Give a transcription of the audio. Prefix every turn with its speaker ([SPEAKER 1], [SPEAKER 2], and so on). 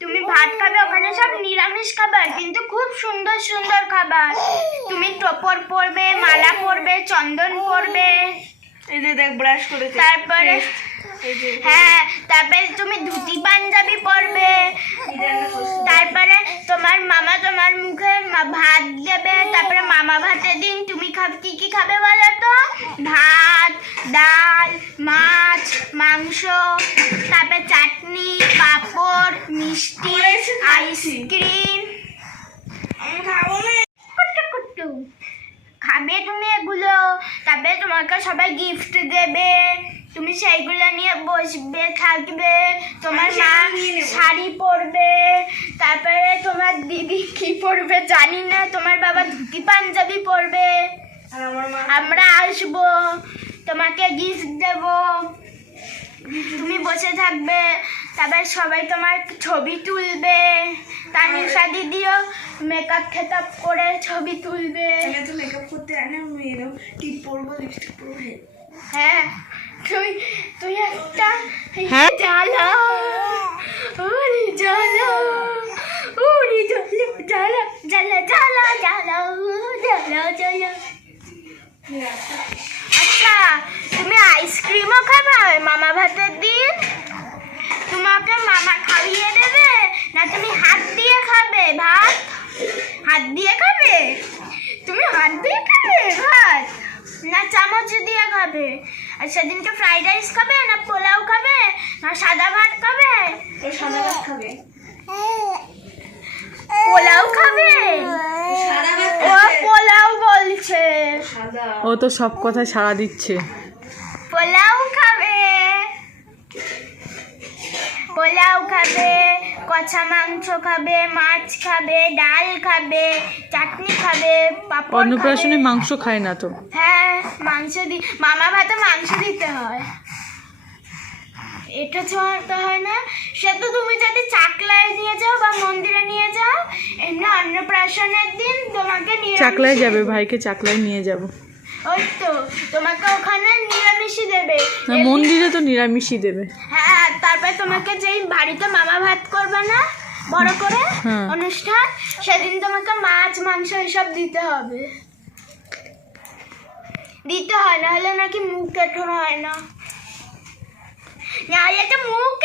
[SPEAKER 1] তুমি ভাত খাবে ওখানে সব নিরামিষ খাবার কিন্তু খুব সুন্দর সুন্দর খাবার। তুমি টোপর পরবে মালা পরবে চন্দন পরবে।
[SPEAKER 2] এই যে দেখ ব্রাশ করেছে।
[SPEAKER 1] তারপরে হ্যাঁ তারপরে তুমি ধুতি পাঞ্জাবি পরবে? তারপরে তোমার মামা তোমার মুখে ভাত দেবে তারপরে মামা ভাতের দিন তুমি খাবে কি কি খাবে বলো তো? ভাত ডাল মাছ মাংস। মিষ্টি আইসক্রিম
[SPEAKER 2] খাব
[SPEAKER 1] তুমি এগুলো। তারপরে তোমাকে সবাই গিফট দেবে। তুমি সেইগুলো নিয়ে বসবে থাকবে। তোমার মা। শাড়ি পরবে। তারপরে তোমার দিদি কি পরবে জানি না। তোমার বাবা ধুতি পাঞ্জাবি পরবে।
[SPEAKER 2] আমরা
[SPEAKER 1] আসব। তোমাকে গিফট দেব। তুমি বসে থাকবে। তারপর সবাই তোমার ছবি তুলবে। তানিশা দিদিও মেকআপ খেতাপ করে ছবি তুলবে।
[SPEAKER 2] তো মেকআপ করতে আনে আমি এরকম টিপ পরবো লিপস্টিক পরবো হ্যাঁ
[SPEAKER 1] তুই তুই একটা
[SPEAKER 3] হ্যাঁ?
[SPEAKER 1] জ্বালা ওরে জ্বালা ওরে জ্বালা জ্বালা জ্বালা জ্বালা জ্বালা ও জ্বালা। জ্বালা আচ্ছা। তুমি আইসক্রিমও খাবে? মামা ভাতের দিন তোমাকে মামা খাইয়ে দেবে না তুমি হাত দিয়ে খাবে ভাত? হাত দিয়ে খাবে? তুমি হাত দিয়ে খাবে ভাত? না চামচ দিয়ে খাবে। আর সেদিনকে ফ্রাইড রাইস খাবে না পোলাও খাবে না সাদা ভাত খাবে?
[SPEAKER 2] সাদা ভাত খাবে।
[SPEAKER 1] পোলাও খাবে? ও পোলাও বলছে।
[SPEAKER 3] ও তো সব কথা সাড়া দিচ্ছে।
[SPEAKER 1] পোলাও খাবে। পোলাও খাবে। কষা মাংস খাবে মাছ খাবে ডাল খাবে চাটনি খাবে পাপড়
[SPEAKER 3] অন্নপ্রাশনে মাংস খায় না তো।
[SPEAKER 1] হ্যাঁ মাংস দি মামা ভাতে মাংস দিতে হয়। এটা তো হয় না। সে তো তুমি যদি চাকলায় নিয়ে যাও বা মন্দিরে নিয়ে যাও এমনি অন্নপ্রাশনের দিন তোমাকে নিরামিষ
[SPEAKER 3] চাকলায় যাবে ভাইকে চাকলায় নিয়ে যাব।
[SPEAKER 1] ওই তো তোমাকে ওখানে নিরামিষই দেবে।
[SPEAKER 3] মন্দিরে তো নিরামিষই দেবে।
[SPEAKER 1] হ্যাঁ তারপরে তোমাকে যেই বাড়িতে মামা ভাত করবে না বড় করে। অনুষ্ঠান সেদিন তোমাকে মাছ মাংস এসব দিতে হবে দিতে হয় না হলে নাকি মুখ কেটে হয় না তো মুখ